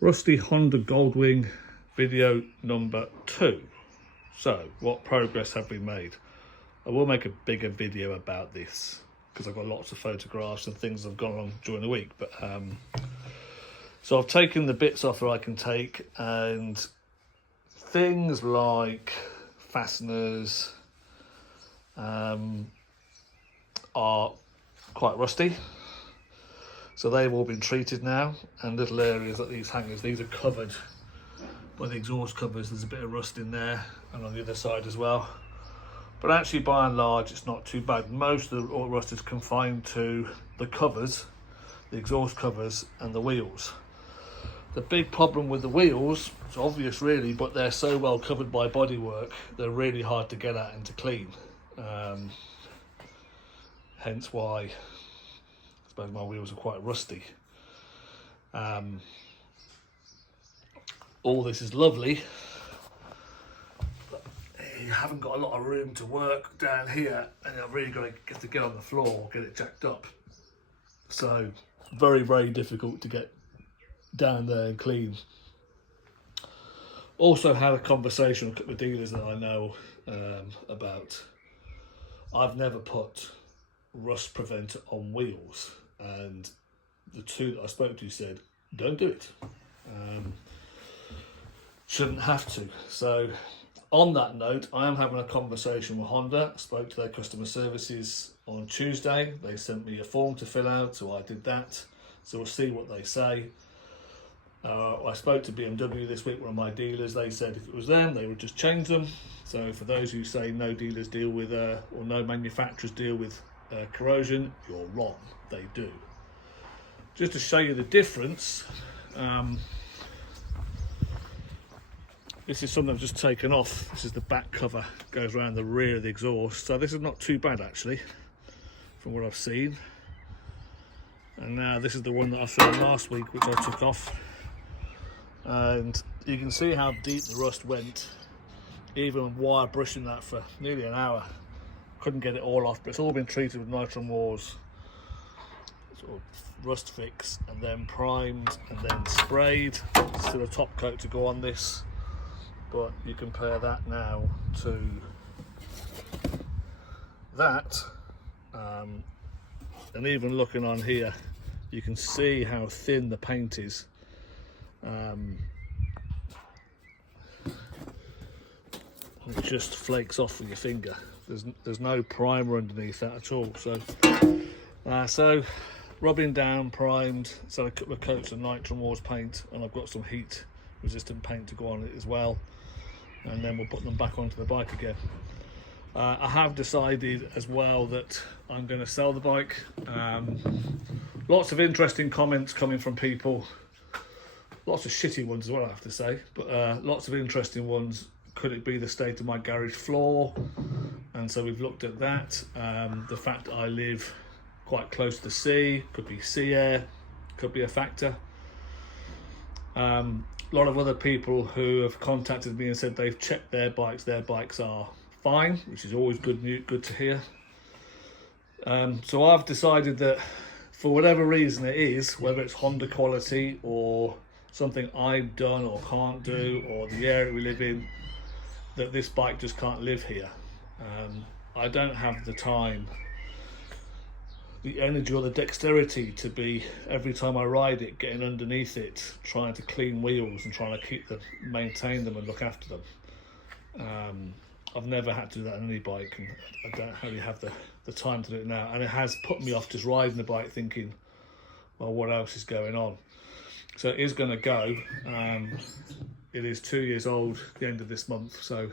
Rusty Honda Goldwing video number 2. So, what progress have we made? I will make a bigger video about this because I've got lots of photographs and things that have gone on during the week. But so I've taken the bits off that I can take, and things like fasteners are quite rusty. So they've all been treated now, and little areas like these hangers, these are covered by the exhaust covers. There's a bit of rust in there and on the other side as well. But actually, by and large, it's not too bad. Most of the rust is confined to the covers, the exhaust covers and the wheels. The big problem with the wheels, it's obvious really, but they're so well covered by bodywork, they're really hard to get at and to clean. Hence why I suppose my wheels are quite rusty. All this is lovely, but you haven't got a lot of room to work down here, and I've really got to get on the floor, get it jacked up. So very, very difficult to get down there and clean. Also had a conversation with a couple of dealers that I know about. I've never put rust preventer on wheels, and the two that I spoke to said don't do it. Shouldn't have to. So on that note, I am having a conversation with Honda. I spoke to their customer services on Tuesday. They sent me a form to fill out, so I did that. So we'll see what they say. I spoke to BMW this week, one of my dealers. They said if it was them, they would just change them. So for those who say no dealers deal with, or no manufacturers deal with corrosion, you're wrong. They do. Just to show you the difference, this is something I've just taken off. This is the back cover, goes around the rear of the exhaust. So this is not too bad actually, from what I've seen. And now this is the one that I filmed last week, which I took off. And you can see how deep the rust went, even wire brushing that for nearly an hour. Couldn't get it all off, but it's all been treated with nitron wars, sort of rust fix, and then primed and then sprayed. Still a top coat to go on this, but you compare that now to that, and even looking on here, you can see how thin the paint is. It just flakes off with your finger. There's no primer underneath that at all. So rubbing down, primed, so a couple of coats of nitron wars paint, and I've got some heat resistant paint to go on it as well, and then we'll put them back onto the bike again. I have decided as well that I'm going to sell the bike. Lots of interesting comments coming from people, lots of shitty ones as well, I have to say, but lots of interesting ones. Could it be the state of my garage floor? And so we've looked at that. The fact that I live quite close to the sea, could be sea air, could be a factor. A lot of other people who have contacted me and said they've checked their bikes are fine, which is always good to hear. So I've decided that for whatever reason it is, whether it's Honda quality or something I've done or can't do, or the area we live in, that this bike just can't live here. I don't have the time, the energy or the dexterity to be, every time I ride it, getting underneath it, trying to clean wheels and trying to keep them, maintain them and look after them. I've never had to do that on any bike, and I don't really have the time to do it now, and it has put me off just riding the bike thinking, well, what else is going on? So it is going to go. It is 2 years old at the end of this month, so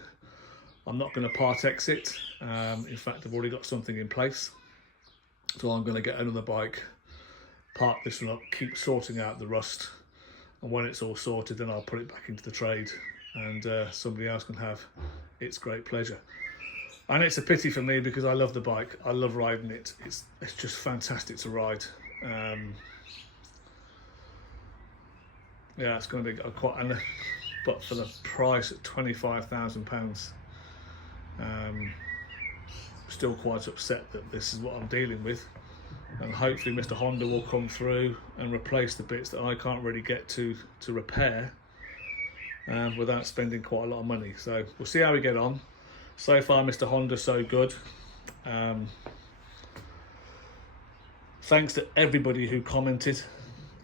I'm not going to part exit. In fact, I've already got something in place, so I'm going to get another bike, park this one up, keep sorting out the rust, and when it's all sorted, then I'll put it back into the trade, and somebody else can have its great pleasure. And it's a pity for me because I love the bike, I love riding it. It's just fantastic to ride. Yeah, it's going to be but for the price at £25,000, still quite upset that this is what I'm dealing with. and hopefully Mr. Honda will come through and replace the bits that I can't really get to repair without spending quite a lot of money. So we'll see how we get on. So far Mr. Honda so good. Thanks to everybody who commented,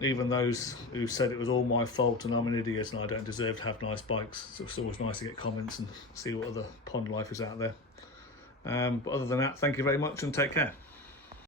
even those who said it was all my fault and I'm an idiot and I don't deserve to have nice bikes. So it's always nice to get comments and see what other pond life is out there. But other than that, thank you very much and take care.